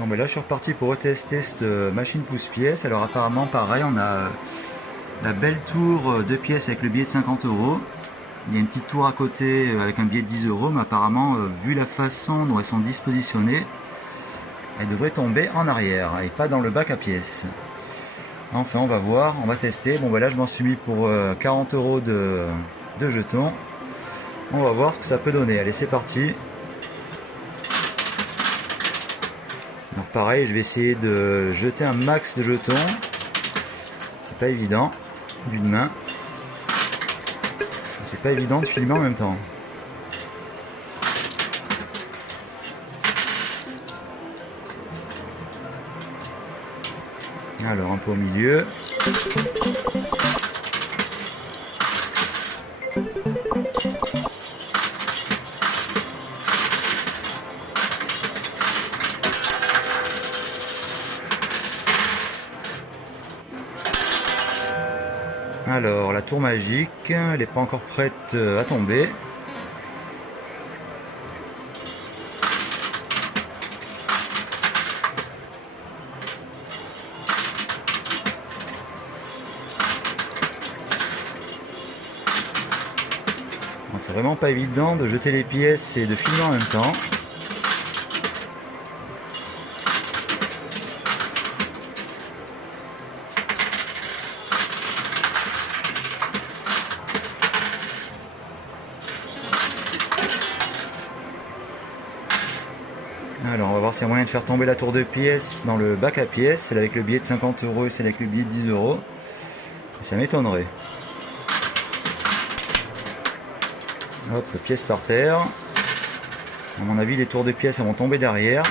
Bon ben là je suis reparti pour retester cette machine pousse-pièces. Alors apparemment pareil, on a la belle tour de pièces avec le billet de 50 euros. Il y a une petite tour à côté avec un billet de 10 euros, mais apparemment vu la façon dont elles sont dispositionnées, elles devraient tomber en arrière et pas dans le bac à pièces. Enfin on va voir, on va tester. Bon ben là je m'en suis mis pour 40 euros de jetons. On va voir ce que ça peut donner. Allez, c'est parti. Donc pareil, je vais essayer de jeter un max de jetons. C'est pas évident d'une main. C'est pas évident de filmer en même temps. Alors un peu au milieu. Alors la tour magique, elle n'est pas encore prête à tomber. C'est vraiment pas évident de jeter les pièces et de filmer en même temps. Alors on va voir s'il y a moyen de faire tomber la tour de pièces dans le bac à pièces, celle avec le billet de 50 euros et celle avec le billet de 10 euros. Ça m'étonnerait. Hop, pièce par terre. À mon avis les tours de pièces elles vont tomber derrière,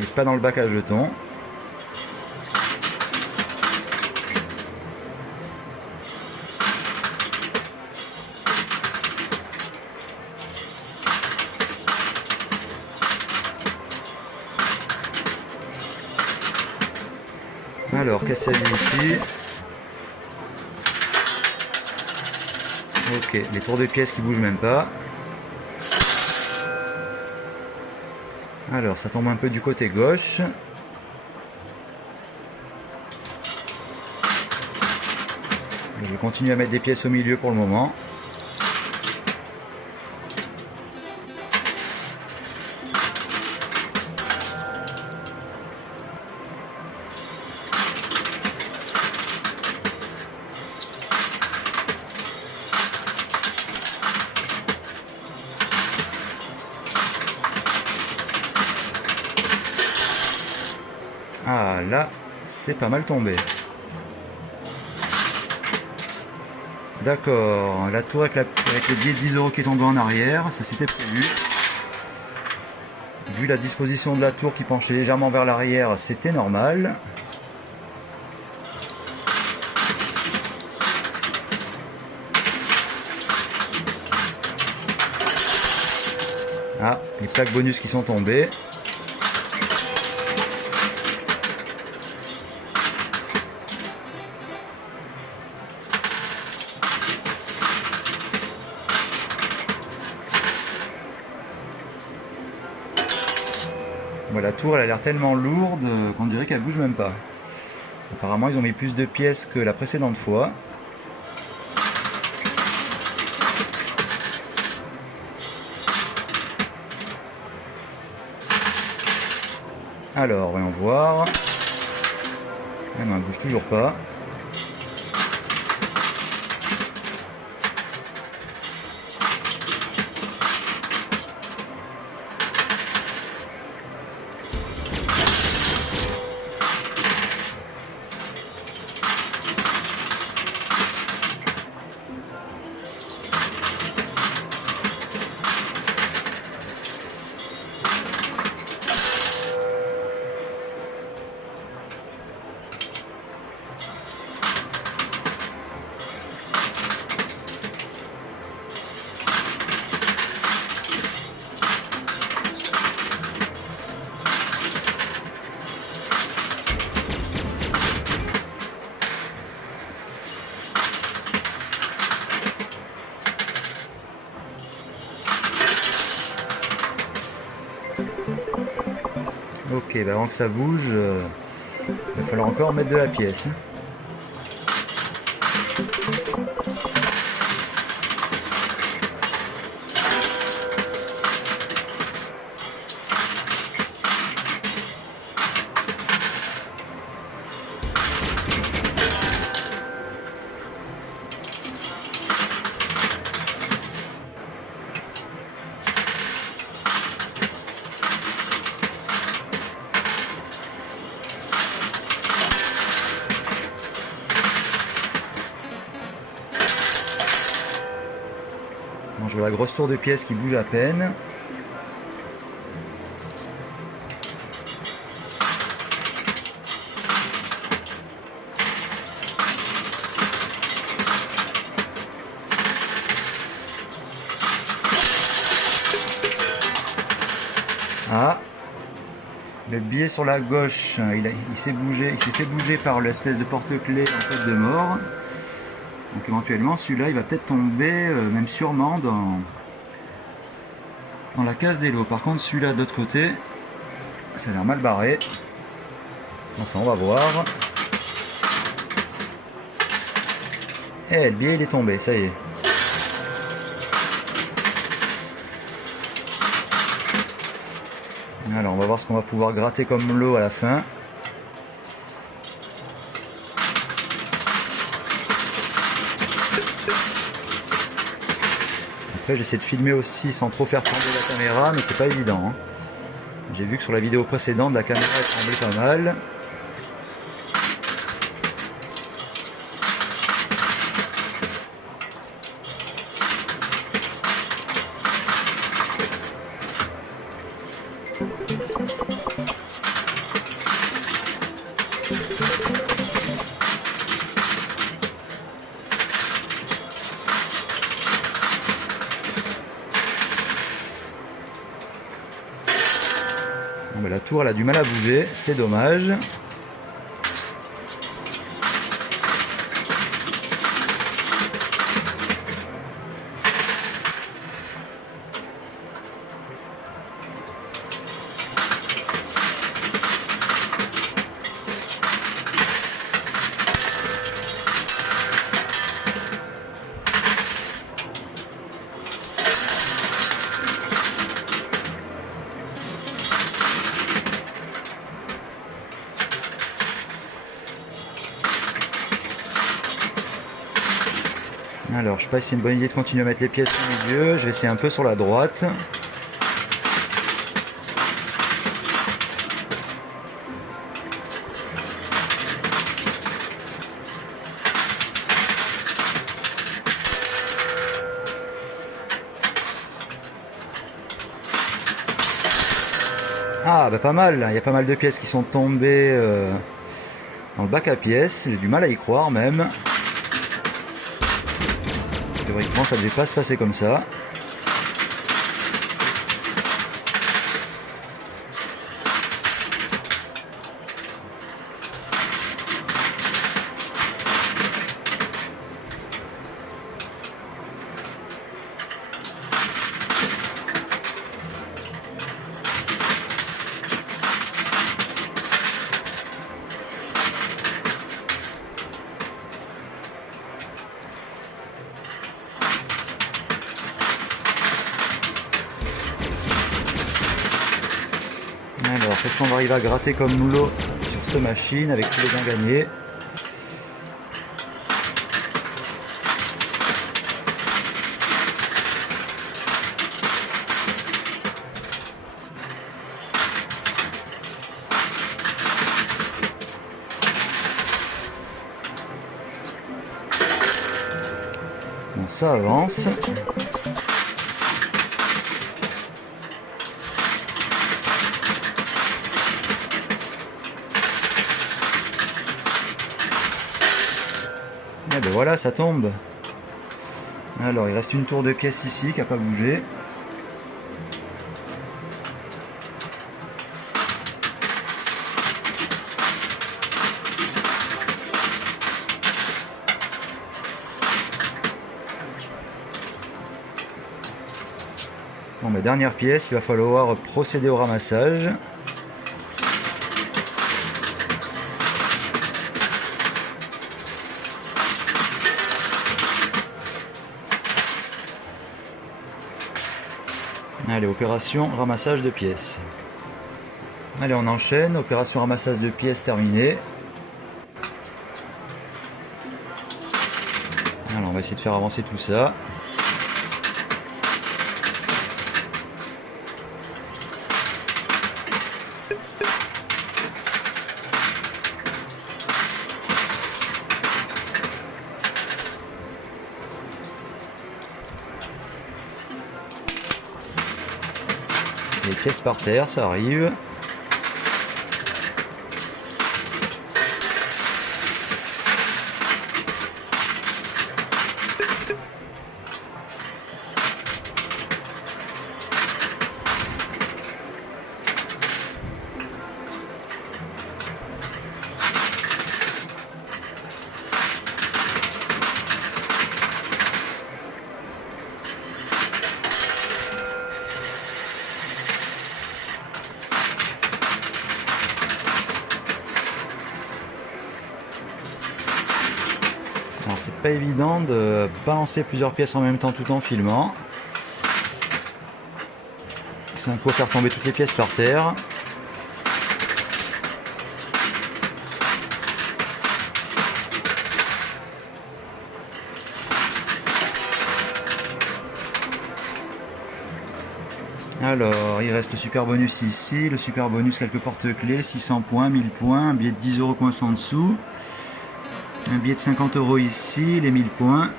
mais pas dans le bac à jetons. Alors, qu'est-ce que ça dit ici? Ok, les tours de pièces qui bougent même pas. Alors, ça tombe un peu du côté gauche. Je vais continuer à mettre des pièces au milieu pour le moment. Ah là, c'est pas mal tombé. D'accord, la tour avec le billet de 10 euros qui est tombé en arrière, ça c'était prévu. Vu la disposition de la tour qui penchait légèrement vers l'arrière, c'était normal. Ah, les plaques bonus qui sont tombées. Bon, la tour elle a l'air tellement lourde qu'on dirait qu'elle bouge même pas. Apparemment ils ont mis plus de pièces que la précédente fois. Alors voyons voir. Ah non, elle bouge toujours pas. Ok, bah avant que ça bouge, il va falloir encore mettre de la pièce. Bon, je vois la grosse tour de pièce qui bouge à peine. Ah, le biais sur la gauche, il s'est fait bouger par l'espèce de porte-clés en fait de mort. Donc éventuellement celui-là il va peut-être tomber, même sûrement dans la case des lots. Par contre celui-là de l'autre côté, ça a l'air mal barré. Enfin on va voir. Eh, le biais il est tombé, ça y est. Alors on va voir ce qu'on va pouvoir gratter comme lot à la fin. Après j'essaie de filmer aussi sans trop faire trembler la caméra, mais c'est pas évident, hein. J'ai vu que sur la vidéo précédente la caméra tremblait pas mal. Bon, ben, la tour elle a du mal à bouger, c'est dommage. Alors, je sais pas si c'est une bonne idée de continuer à mettre les pièces au milieu. Je vais essayer un peu sur la droite. Ah, bah pas mal. Il y a pas mal de pièces qui sont tombées dans le bac à pièces. J'ai du mal à y croire même. Théoriquement, ça devait pas se passer comme ça. Alors, qu'est-ce qu'on va arriver à gratter comme lot sur cette machine avec tous les gains gagnés? Bon, ça avance. Et ben voilà, ça tombe. Alors, il reste une tour de pièces ici qui n'a pas bougé. Bon, ma dernière pièce, il va falloir procéder au ramassage. Allez, opération ramassage de pièces. Allez, on enchaîne, opération ramassage de pièces terminée. Alors, on va essayer de faire avancer tout ça. Les pièces par terre, ça arrive. Alors c'est pas évident de balancer plusieurs pièces en même temps tout en filmant. C'est un coup à faire tomber toutes les pièces par terre. Alors, il reste le super bonus ici, le super bonus quelques porte-clés, 600 points, 1000 points, un billet de 10 € coincé en dessous, un billet de 50 € ici, les 1000 points,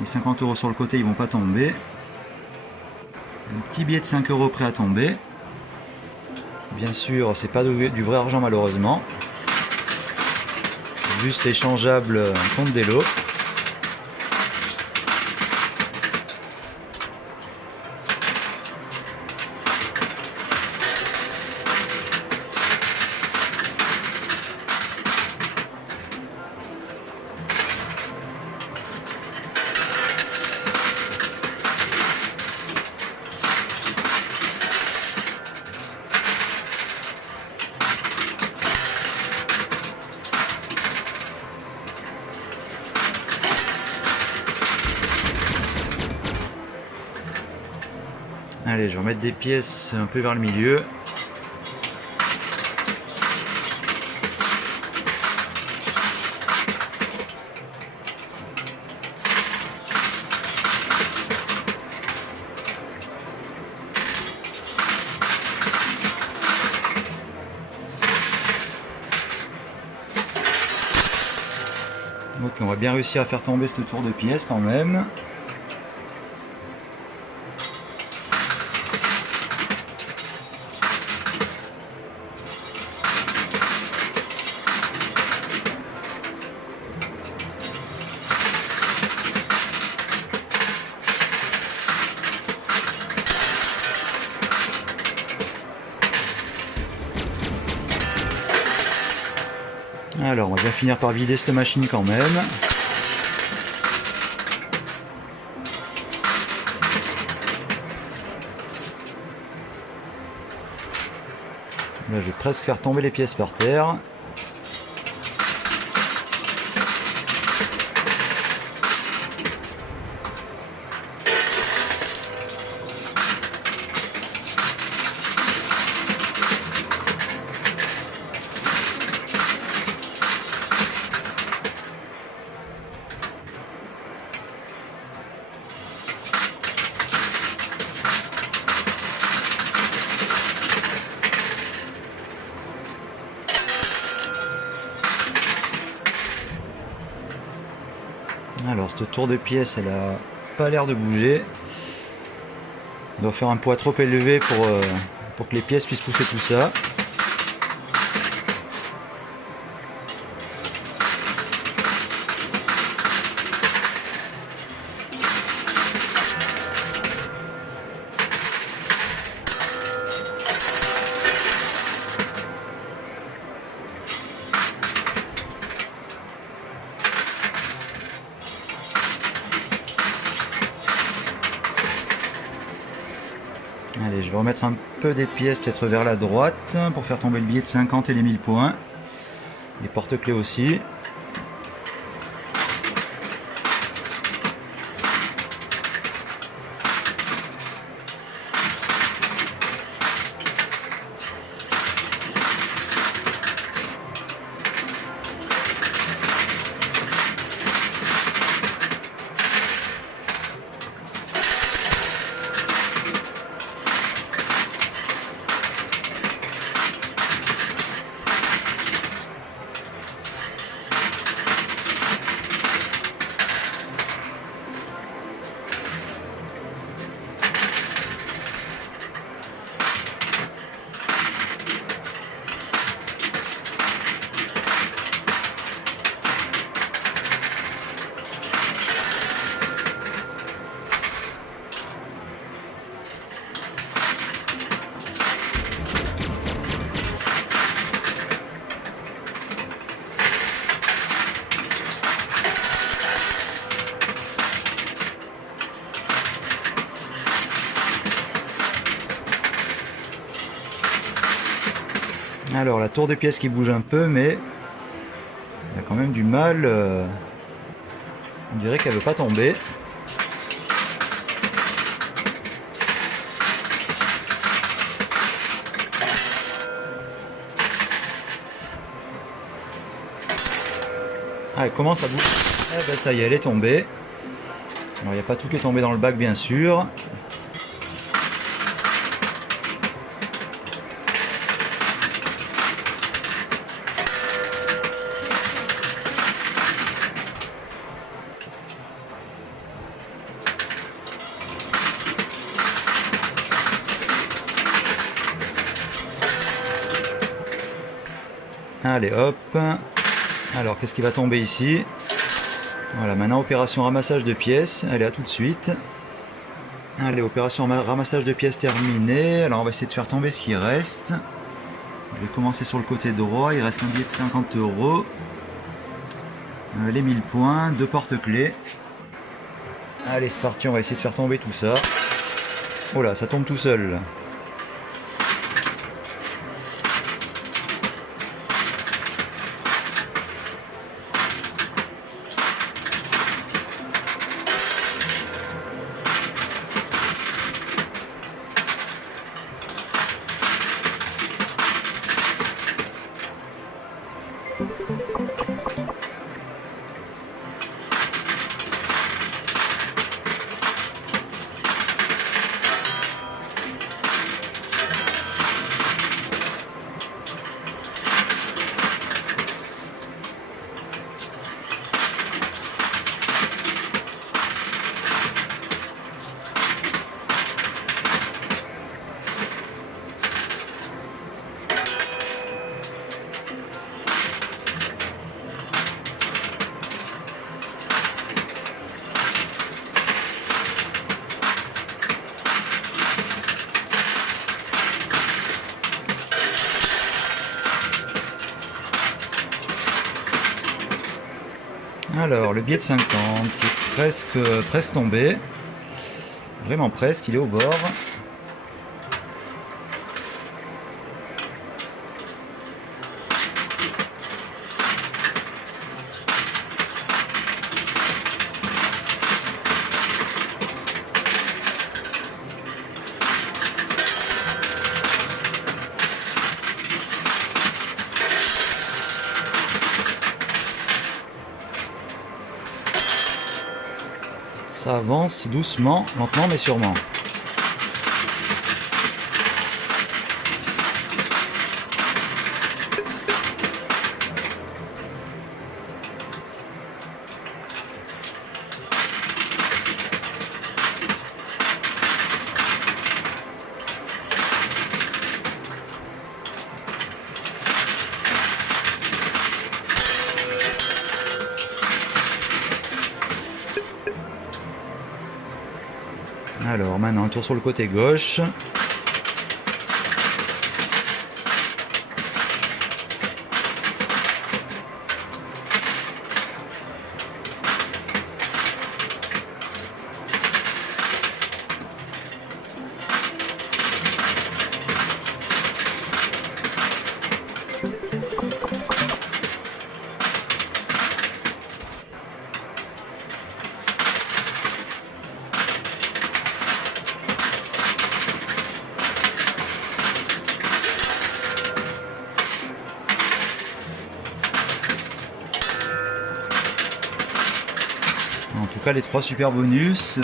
les 50 € sur le côté ils vont pas tomber, un petit billet de 5 € prêt à tomber, bien sûr c'est pas du vrai argent malheureusement, juste échangeable contre des lots. Allez, je vais remettre des pièces un peu vers le milieu. Ok, on va bien réussir à faire tomber ce tour de pièces quand même. Alors, on va bien finir par vider cette machine quand même. Là, je vais presque faire tomber les pièces par terre. Alors cette tour de pièce elle a pas l'air de bouger. On doit faire un poids trop élevé pour que les pièces puissent pousser tout ça. Allez, je vais remettre un peu des pièces peut-être vers la droite pour faire tomber le billet de 50 et les 1000 points. Les porte-clés aussi. Alors la tour de pièces qui bouge un peu, mais elle a quand même du mal. On dirait qu'elle veut pas tomber. Ah, elle commence à bouger. Eh ben ça y est, elle est tombée. Alors il n'y a pas tout qui est tombé dans le bac bien sûr. Allez hop. Alors qu'est-ce qui va tomber ici? Voilà, maintenant opération ramassage de pièces. Allez, à tout de suite. Allez, opération ramassage de pièces terminée. Alors on va essayer de faire tomber ce qui reste. Je vais commencer sur le côté droit. Il reste un billet de 50 euros. Les 1000 points, 2 porte-clés. Allez, c'est parti, on va essayer de faire tomber tout ça. Oh là, ça tombe tout seul. Alors, le billet de 50 qui est presque tombé. Vraiment presque, il est au bord. Ça avance doucement, lentement mais sûrement. Alors maintenant un tour sur le côté gauche. En tout cas, les 3 super bonus,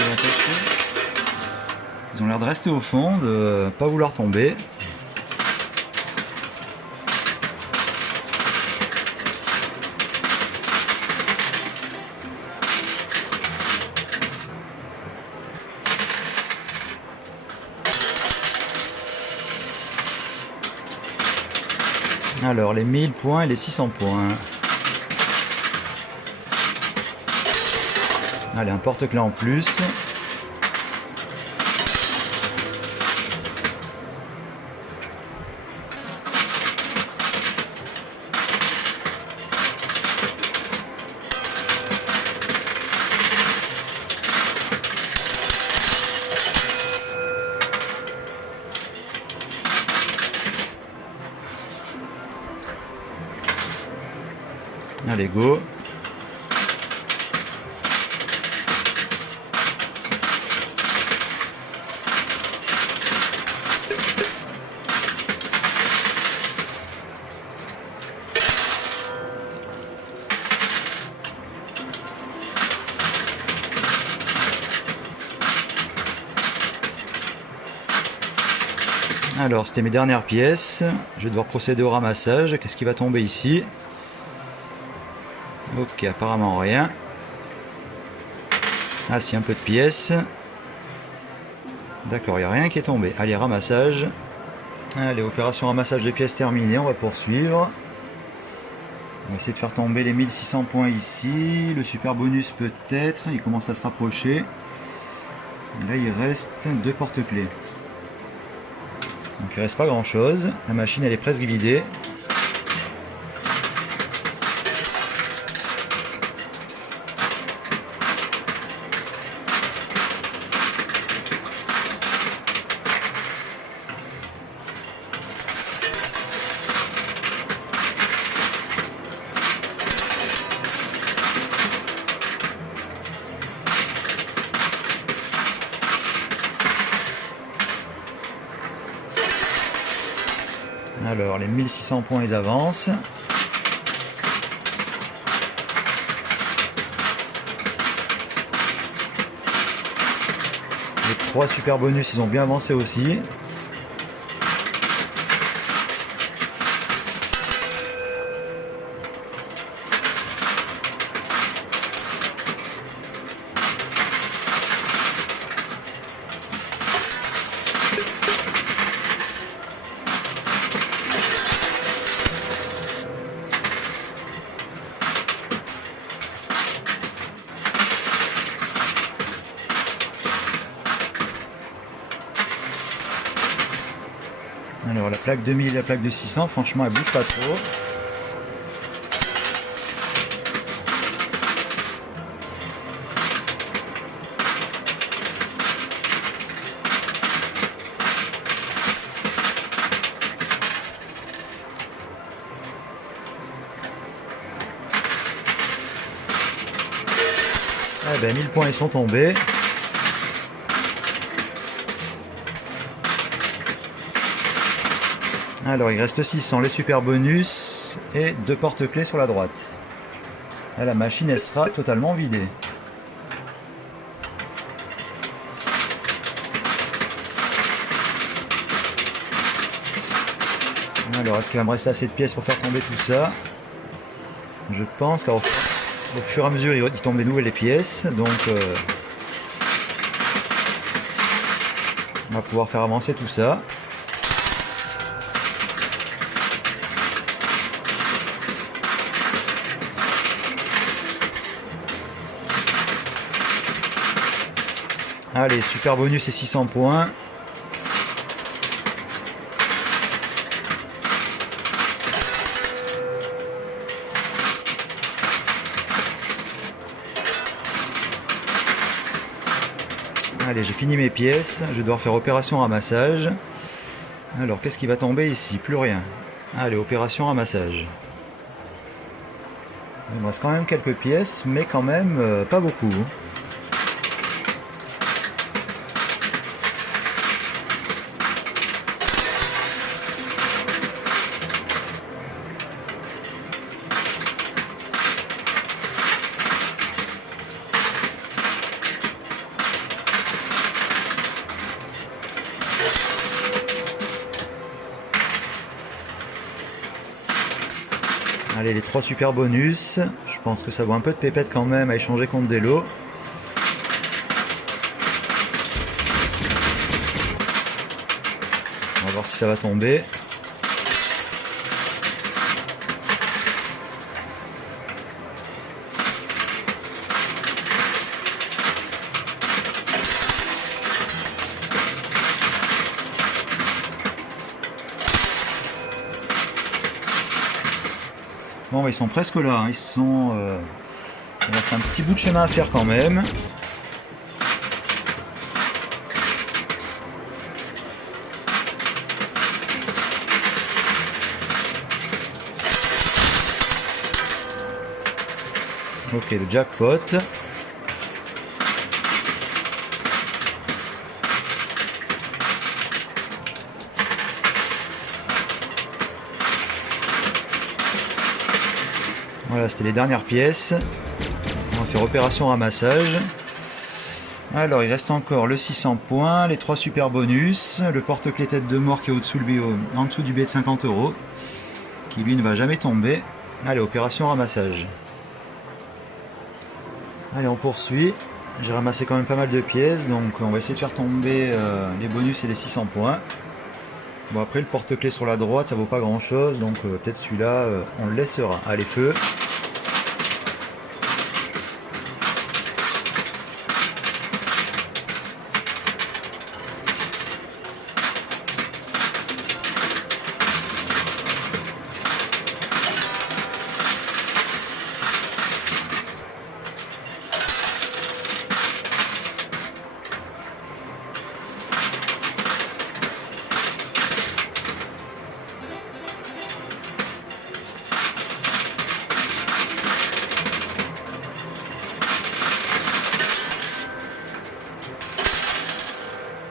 ils ont l'air de rester au fond, de pas vouloir tomber. Alors, les 1000 points et les 600 points. Allez, un porte-clés en plus. Allez, go. Alors, c'était mes dernières pièces. Je vais devoir procéder au ramassage. Qu'est-ce qui va tomber ici? Ok, apparemment rien. Ah si, un peu de pièces. D'accord, il n'y a rien qui est tombé. Allez, ramassage. Allez, opération ramassage de pièces terminée. On va poursuivre. On va essayer de faire tomber les 1600 points ici. Le super bonus peut-être. Il commence à se rapprocher. Et là, il reste 2 porte-clés. Donc il reste pas grand chose, la machine elle est presque vidée. Alors les 1600 points ils avancent. Les 3 super bonus ils ont bien avancé aussi. Alors la plaque 2000 et la plaque de 600, franchement elle bouge pas trop. Ah ben 1000 points ils sont tombés. Alors il reste 600, les super bonus et 2 porte-clés sur la droite. Là, la machine elle sera totalement vidée. Alors est-ce qu'il va me rester assez de pièces pour faire tomber tout ça? Je pense qu'au fur et à mesure il tombe des nouvelles pièces, donc on va pouvoir faire avancer tout ça. Allez, super bonus et 600 points. Allez, j'ai fini mes pièces. Je vais devoir faire opération ramassage. Alors, qu'est-ce qui va tomber ici? Plus rien. Allez, opération ramassage. Il me reste quand même quelques pièces, mais quand même pas beaucoup. Allez, les 3 super bonus. Je pense que ça vaut un peu de pépette quand même à échanger contre des lots. On va voir si ça va tomber. Bon, ils sont presque là, ils sont... il reste un petit bout de chemin à faire quand même. Ok, le jackpot. Voilà, c'était les dernières pièces. On va faire opération ramassage. Alors, il reste encore le 600 points, les 3 super bonus, le porte-clés tête de mort qui est en dessous du billet de 50 €, qui lui ne va jamais tomber. Allez, opération ramassage. Allez, on poursuit. J'ai ramassé quand même pas mal de pièces, donc on va essayer de faire tomber les bonus et les 600 points. Bon, après, le porte-clés sur la droite, ça vaut pas grand-chose, donc peut-être celui-là, on le laissera. Allez, feu.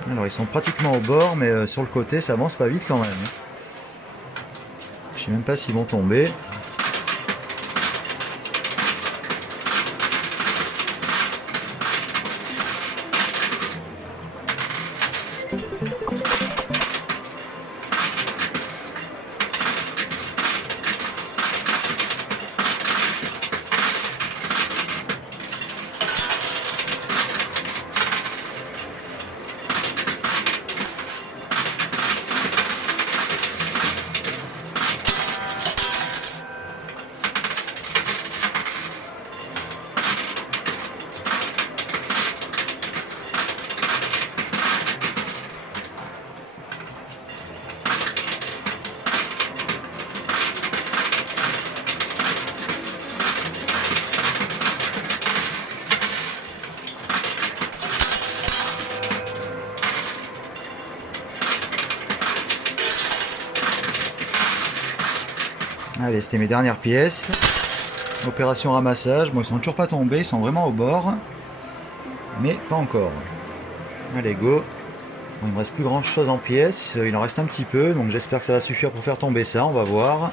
Alors ils sont pratiquement au bord, mais sur le côté ça avance pas vite quand même. Je sais même pas s'ils vont tomber. Allez, c'était mes dernières pièces. Opération ramassage. Bon, ils sont toujours pas tombés, ils sont vraiment au bord. Mais pas encore. Allez, go. Bon, il me reste plus grand chose en pièces. Il en reste un petit peu, donc j'espère que ça va suffire pour faire tomber ça. On va voir.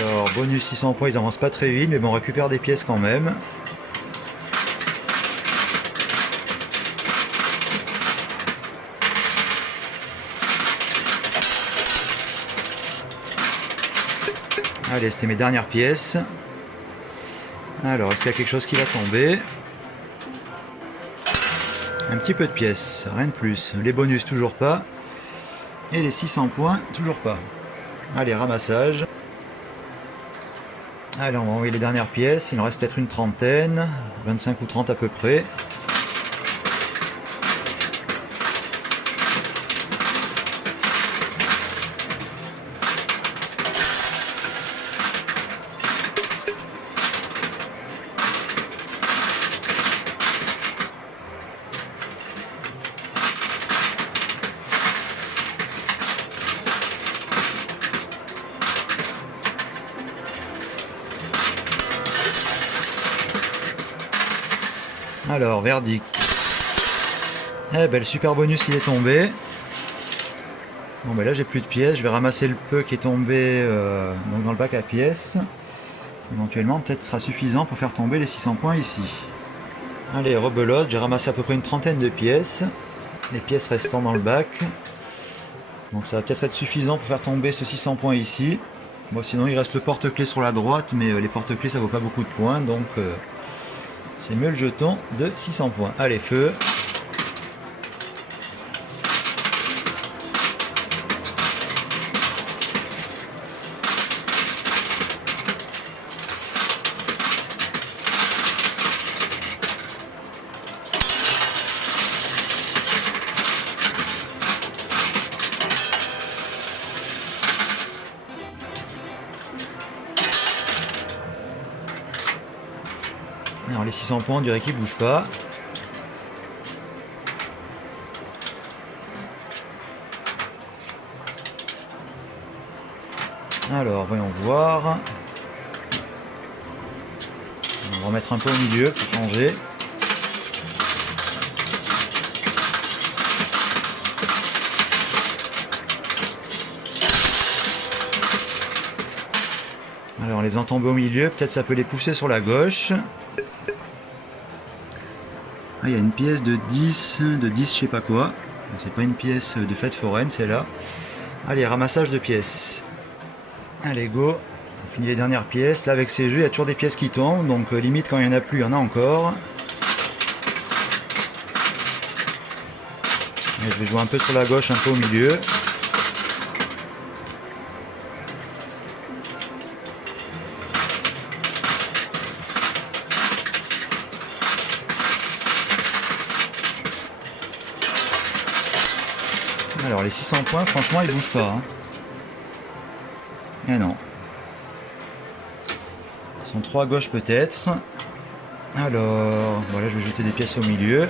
Alors, bonus 600 points, ils avancent pas très vite, mais bon, on récupère des pièces quand même. Allez, c'était mes dernières pièces. Alors, est-ce qu'il y a quelque chose qui va tomber? Un petit peu de pièces, rien de plus. Les bonus, toujours pas. Et les 600 points, toujours pas. Allez, ramassage. Allez, on va envoyer les dernières pièces. Il en reste peut-être une trentaine, 25 ou 30 à peu près. Alors, verdict. Eh ben, le super bonus il est tombé. Bon ben là j'ai plus de pièces, je vais ramasser le peu qui est tombé donc dans le bac à pièces. Éventuellement peut-être sera suffisant pour faire tomber les 600 points ici. Allez, rebelote, j'ai ramassé à peu près une trentaine de pièces. Les pièces restant dans le bac. Donc ça va peut-être être suffisant pour faire tomber ce 600 points ici. Bon, sinon il reste le porte-clés sur la droite, mais les porte-clés ça vaut pas beaucoup de points, donc c'est mieux le jeton de 600 points. Allez, feu. Alors les 600 points, on dirait qu'ils bougent pas. Alors, voyons voir. On va remettre un peu au milieu pour changer. Alors, en les faisant tomber au milieu, peut-être ça peut les pousser sur la gauche. Ah, il y a une pièce de 10 je sais pas quoi. C'est pas une pièce de fête foraine, c'est là. Allez, ramassage de pièces. Allez, go. On finit les dernières pièces. Là, avec ces jeux, il y a toujours des pièces qui tombent. Donc, limite, quand il n'y en a plus, il y en a encore. Et je vais jouer un peu sur la gauche, un peu au milieu. Alors les 600 points, franchement, ils bougent pas. Hein. Et non. Ils sont 3 à gauche peut-être. Alors, voilà, je vais jeter des pièces au milieu.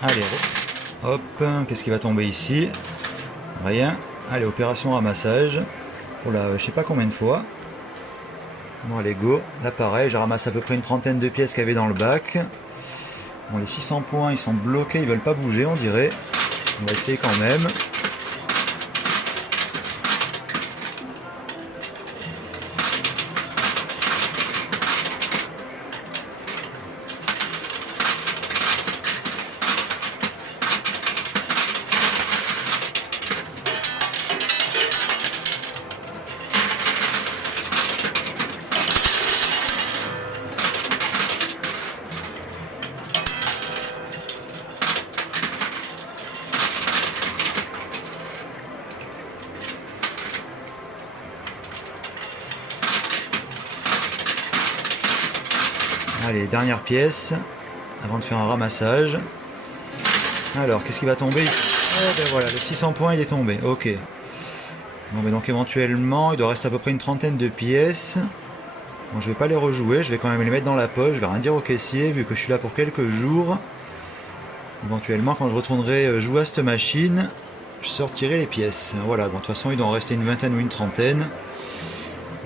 Allez, hop, qu'est-ce qui va tomber ici? Rien. Allez, opération ramassage. Pour la je sais pas combien de fois. Bon, allez, go. Là, pareil, je ramasse à peu près une trentaine de pièces qu'il y avait dans le bac. Bon, les 600 points, ils sont bloqués, ils veulent pas bouger, on dirait. On va essayer quand même. Allez, dernière pièce, avant de faire un ramassage. Alors, qu'est-ce qui va tomber? Ben voilà, le 600 points, il est tombé, ok. Bon, mais donc éventuellement, il doit rester à peu près une trentaine de pièces. Bon, je vais pas les rejouer, je vais quand même les mettre dans la poche, je vais rien dire au caissier, vu que je suis là pour quelques jours. Éventuellement, quand je retournerai jouer à cette machine, je sortirai les pièces. Voilà, bon, de toute façon, il doit en rester une vingtaine ou une trentaine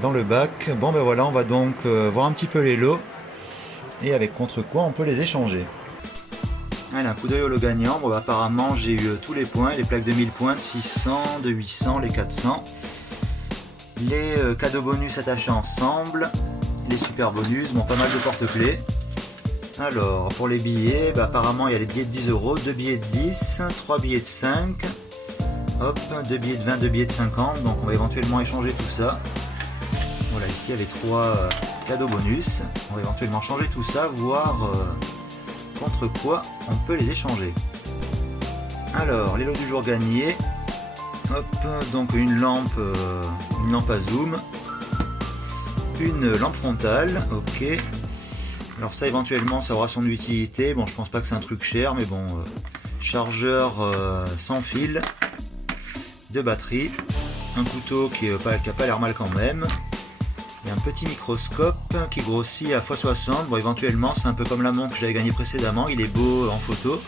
dans le bac. Bon, ben voilà, on va donc voir un petit peu les lots. Et avec contre quoi on peut les échanger. Allez, un coup d'œil au lot gagnant. Bon, bah, apparemment j'ai eu tous les points, les plaques de 1000 points, de 600, de 800, les 400. Les cadeaux bonus attachés ensemble, les super bonus, bon, pas mal de porte-clés. Alors pour les billets, bah, apparemment il y a les billets de 10 €, 2 billets de 10, 3 billets de 5, hop, 2 billets de 20, 2 billets de 50, donc on va éventuellement échanger tout ça. Voilà, ici il y avait 3 cadeaux bonus. On va éventuellement changer tout ça, voir contre quoi on peut les échanger. Alors, les lots du jour gagnés. Hop, donc une lampe à zoom. Une lampe frontale, ok. Alors ça éventuellement ça aura son utilité. Bon, je pense pas que c'est un truc cher, mais bon. Chargeur sans fil. De batterie. Un couteau qui a pas l'air mal quand même. Il y a un petit microscope qui grossit à x60. Bon, éventuellement, c'est un peu comme la montre que j'avais gagnée précédemment. Il est beau en photo.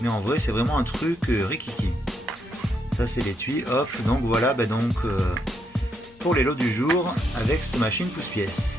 Mais en vrai, c'est vraiment un truc rikiki. Ça, c'est l'étui. Hop, donc voilà, bah donc, pour les lots du jour, avec cette machine pousse-pièce.